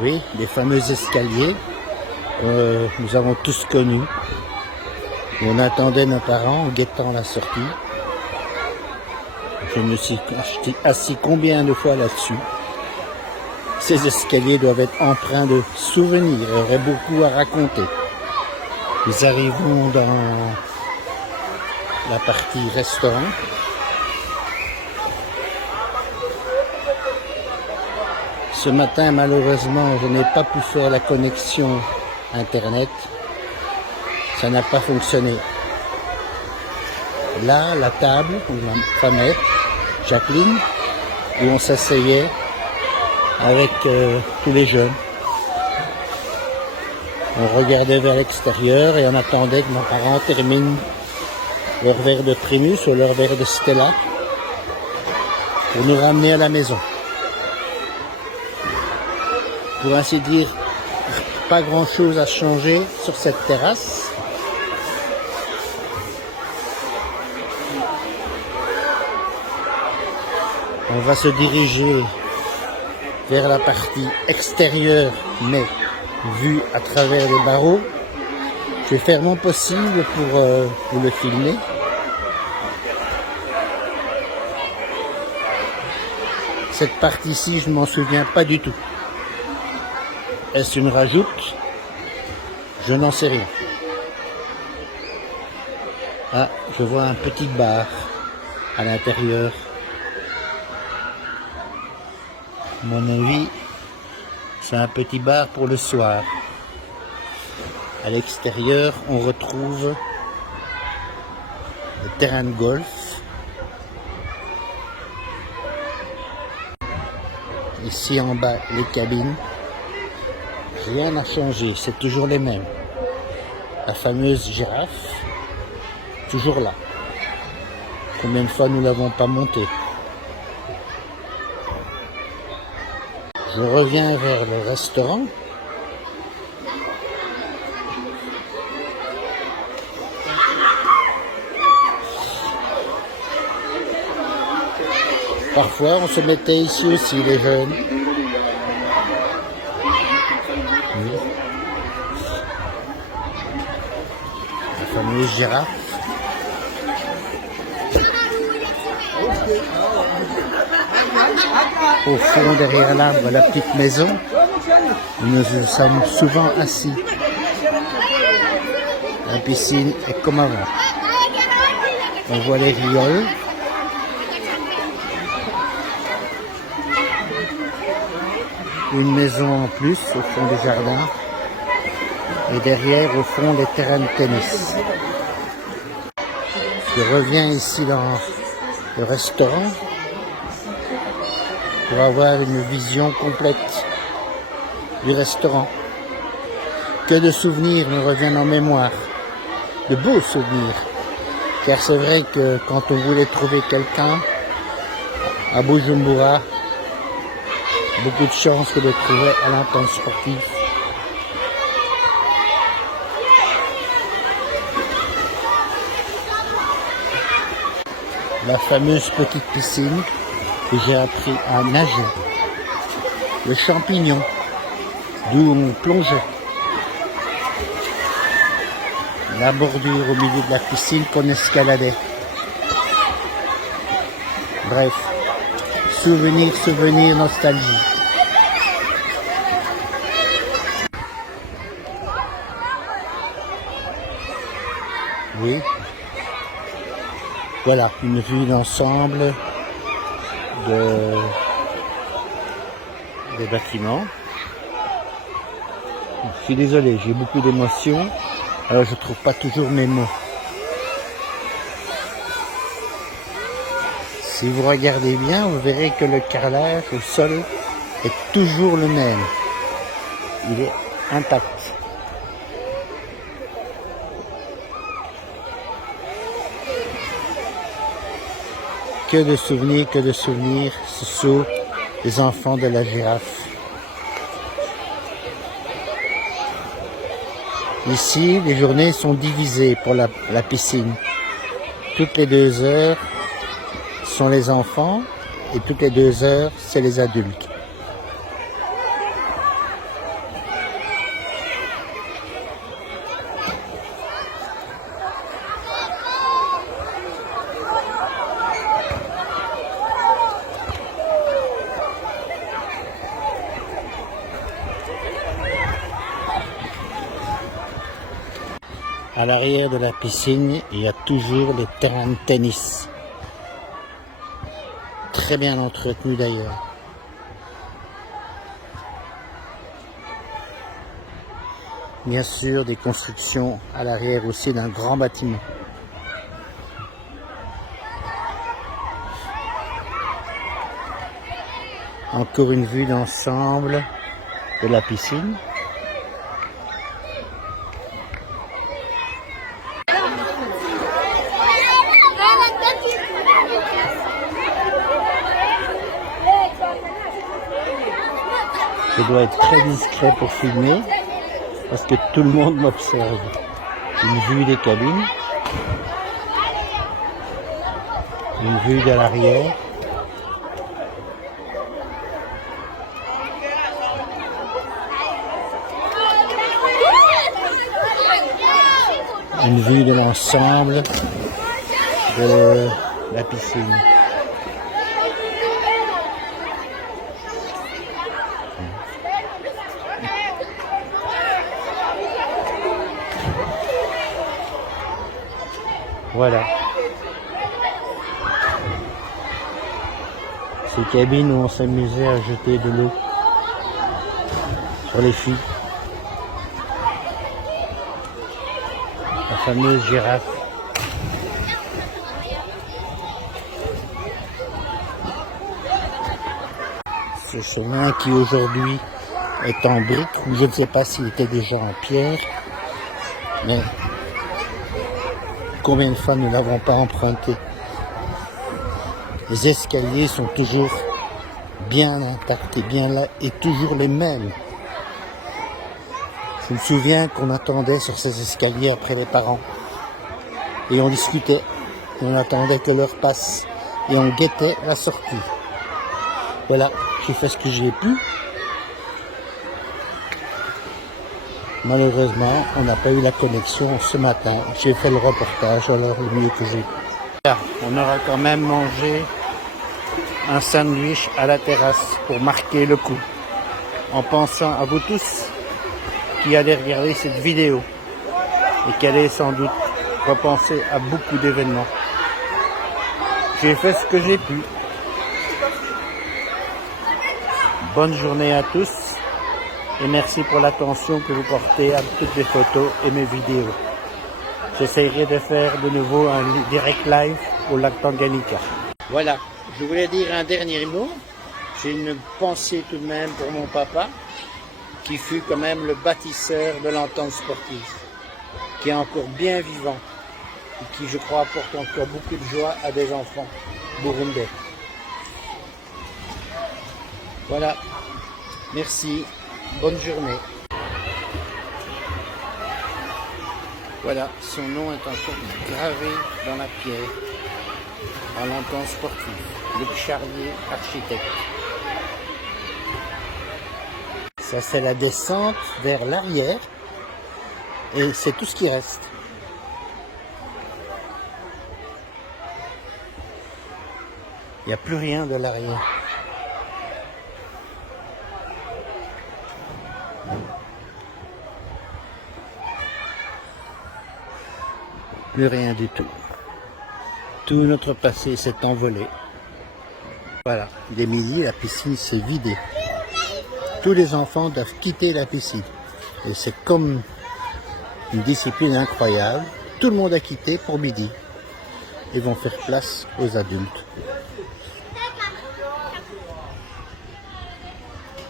Oui, les fameux escaliers nous avons tous connus. On attendait nos parents en guettant la sortie. Je me suis assis combien de fois là-dessus. Ces escaliers doivent être empreints de souvenirs. Il y aurait beaucoup à raconter. Nous arrivons dans la partie restaurant. Ce matin, malheureusement, je n'ai pas pu faire la connexion Internet. Ça n'a pas fonctionné. Là, la table, ma femme, Jacqueline, où on s'asseyait avec tous les jeunes. On regardait vers l'extérieur et on attendait que nos parents terminent leur verre de Primus ou leur verre de Stella pour nous ramener à la maison. Pour ainsi dire, pas grand chose à changer sur cette terrasse. On va se diriger vers la partie extérieure, mais vue à travers les barreaux. Je vais faire mon possible pour vous le filmer. Cette partie-ci, je ne m'en souviens pas du tout. Est-ce une rajoute? Je n'en sais rien. Ah, je vois un petit bar à l'intérieur. À mon avis, c'est un petit bar pour le soir. À l'extérieur, on retrouve le terrain de golf. Ici en bas, les cabines. Rien n'a changé, c'est toujours les mêmes. La fameuse girafe, toujours là. Combien de fois nous l'avons pas montée? Je reviens vers le restaurant. Parfois, on se mettait ici aussi, les jeunes. Oui. La fameuse girafe. Au fond, derrière l'arbre, la petite maison, nous sommes souvent assis. La piscine est comme avant. On voit les rioles. Une maison en plus au fond du jardin. Et derrière, au fond, les terrains de tennis. Je reviens ici dans le restaurant pour avoir une vision complète du restaurant. Que de souvenirs me reviennent en mémoire, de beaux souvenirs. Car c'est vrai que quand on voulait trouver quelqu'un à Bujumbura, beaucoup de chance que de trouver à l'entente sportive. La fameuse petite piscine que j'ai appris à nager. Le champignon, d'où on plongeait. La bordure au milieu de la piscine qu'on escaladait. Bref, souvenir, souvenir, nostalgie. Oui. Voilà, une vue d'ensemble des bâtiments. Je suis désolé, j'ai beaucoup d'émotions, alors je ne trouve pas toujours mes mots. Si vous regardez bien, vous verrez que le carrelage au sol est toujours le même. Il est intact. Que de souvenirs, ce sont les enfants de la girafe. Ici, les journées sont divisées pour la piscine. Toutes les 2 heures sont les enfants et toutes les 2 heures, c'est les adultes. À l'arrière de la piscine, il y a toujours les terrains de tennis. Très bien entretenus d'ailleurs. Bien sûr, des constructions à l'arrière aussi d'un grand bâtiment. Encore une vue d'ensemble de la piscine. Je dois être très discret pour filmer parce que tout le monde m'observe. Une vue des cabines, une vue de l'arrière. Une vue de l'ensemble de la piscine. Voilà. Ces cabines où on s'amusait à jeter de l'eau sur les filles. La fameuse girafe. Ce chemin qui aujourd'hui est en briques, ou je ne sais pas s'il était déjà en pierre, mais combien de fois nous ne l'avons pas emprunté. Les escaliers sont toujours bien intacts et bien là, et toujours les mêmes. Je me souviens qu'on attendait sur ces escaliers après les parents. Et on discutait. Et on attendait que l'heure passe. Et on guettait la sortie. Voilà, j'ai fait ce que j'ai pu. Malheureusement, on n'a pas eu la connexion ce matin. J'ai fait le reportage alors le mieux que j'ai pu. On aura quand même mangé un sandwich à la terrasse pour marquer le coup. En pensant à vous tous qui allez regarder cette vidéo et qui allez sans doute repenser à beaucoup d'événements. J'ai fait ce que j'ai pu. Bonne journée à tous et merci pour l'attention que vous portez à toutes les photos et mes vidéos. J'essaierai de faire de nouveau un direct live au lac Tanganyika. Voilà, je voulais dire un dernier mot. J'ai une pensée tout de même pour mon papa, qui fut quand même le bâtisseur de l'entente sportive, qui est encore bien vivant, et qui, je crois, apporte encore beaucoup de joie à des enfants burundais. Voilà, merci, bonne journée. Voilà, son nom est encore gravé dans la pierre, à l'entente sportive, Luc Charlier, architecte. Ça, c'est la descente vers l'arrière et c'est tout ce qui reste. Il n'y a plus rien de l'arrière. Plus rien du tout. Tout notre passé s'est envolé. Voilà, dès midi, la piscine s'est vidée. Tous les enfants doivent quitter la piscine. Et c'est comme une discipline incroyable. Tout le monde a quitté pour midi. Ils vont faire place aux adultes.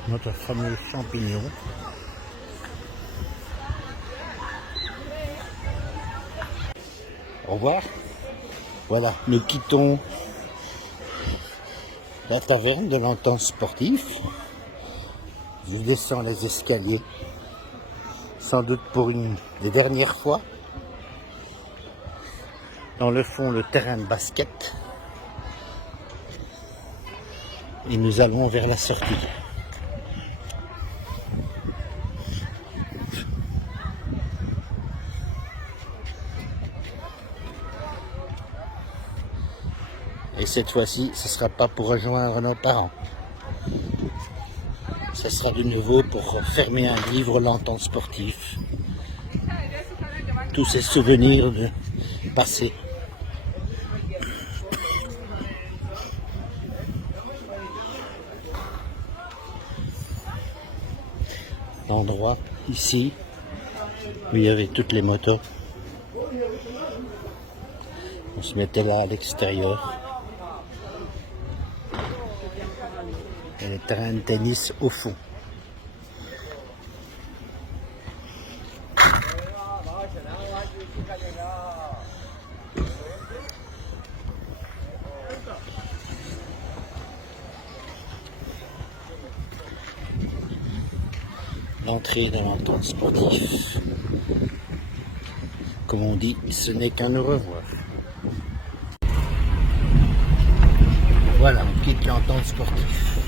Notre fameux champignon. Au revoir. Voilà, nous quittons la taverne de l'entente sportive. Je descends les escaliers, sans doute pour une des dernières fois. Dans le fond, le terrain de basket. Et nous allons vers la sortie. Et cette fois-ci, ce ne sera pas pour rejoindre nos parents. Ce sera de nouveau pour fermer un livre l'entente sportive. tous ces souvenirs de passé. L'endroit ici où il y avait toutes les motos. On se mettait là à l'extérieur. Et les terrains de tennis au fond. L'entrée dans l'entente sportif. Comme on dit, ce n'est qu'un au revoir. Voilà, on quitte l'entente sportif.